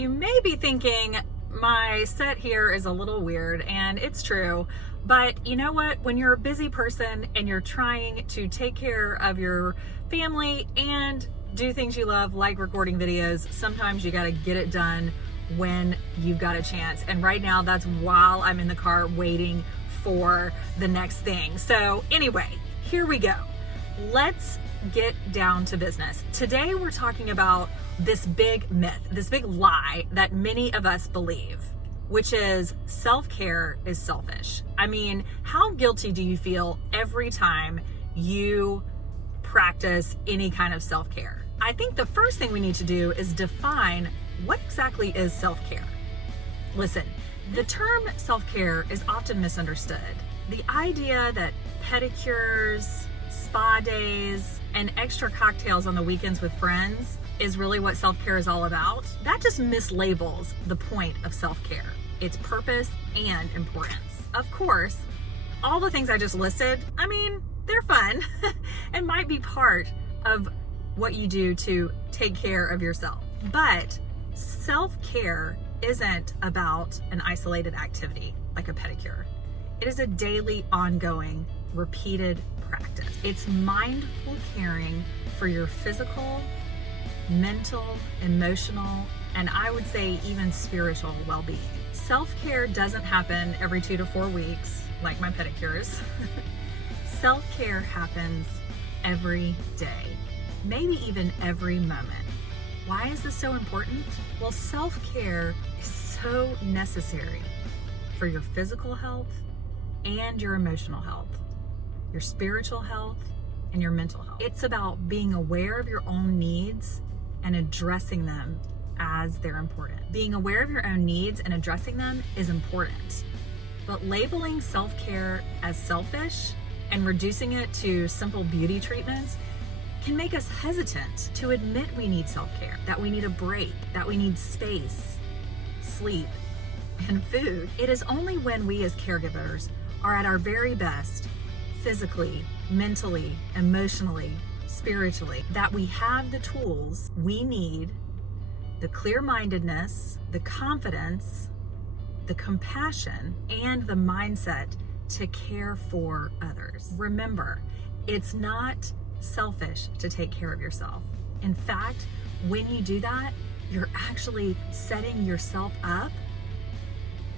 You may be thinking, my set here is a little weird, and it's true, but you know what? When you're a busy person and you're trying to take care of your family and do things you love, like recording videos, sometimes you gotta get it done when you've got a chance. And right now, that's while I'm in the car waiting for the next thing. So anyway, here we go. Let's get down to business. Today, we're talking about this big myth, this big lie that many of us believe, which is self-care is selfish. I mean, how guilty do you feel every time you practice any kind of self-care? I think the first thing we need to do is define what exactly is self-care. Listen, the term self-care is often misunderstood. The idea that pedicures, spa days, and extra cocktails on the weekends with friends is really what self-care is all about, that just mislabels the point of self-care, its purpose and importance. Of course, all the things I just listed, I mean, they're fun and might be part of what you do to take care of yourself. But self-care isn't about an isolated activity like a pedicure. It is a daily, ongoing, repeated practice. It's mindful caring for your physical, mental, emotional, and I would say even spiritual well-being. Self-care doesn't happen every 2 to 4 weeks, like my pedicures. Self-care happens every day, maybe even every moment. Why is this so important? Well, self-care is so necessary for your physical health and your emotional health, your spiritual health, and your mental health. It's about being aware of your own needs and addressing them as they're important. Being aware of your own needs and addressing them is important. But labeling self-care as selfish and reducing it to simple beauty treatments can make us hesitant to admit we need self-care, that we need a break, that we need space, sleep, and food. It is only when we as caregivers are at our very best, physically, mentally, emotionally, spiritually, that we have the tools we need, the clear-mindedness, the confidence, the compassion, and the mindset to care for others. Remember, it's not selfish to take care of yourself. In fact, when you do that, you're actually setting yourself up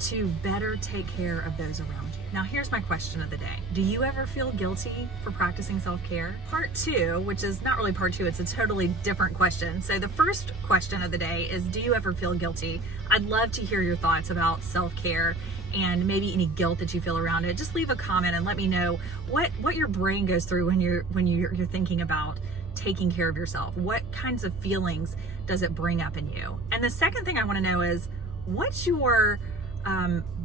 to better take care of those around you. Now, here's my question of the day. Do you ever feel guilty for practicing self-care? Part 2, which is not really part 2, it's a totally different question. So the first question of the day is, do you ever feel guilty? I'd love to hear your thoughts about self-care and maybe any guilt that you feel around it. Just leave a comment and let me know what your brain goes through when you're thinking about taking care of yourself. What kinds of feelings does it bring up in you? And the second thing I want to know is, what's your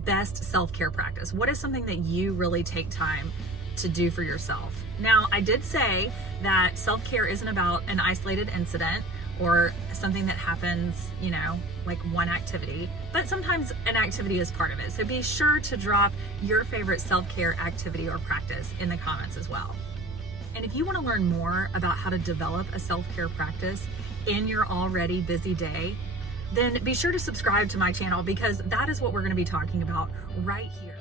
best self-care practice? What is something that you really take time to do for yourself? Now, I did say that self-care isn't about an isolated incident or something that happens, like one activity, but sometimes an activity is part of it. So be sure to drop your favorite self-care activity or practice in the comments as well. And if you want to learn more about how to develop a self-care practice in your already busy day, then be sure to subscribe to my channel, because that is what we're going to be talking about right here.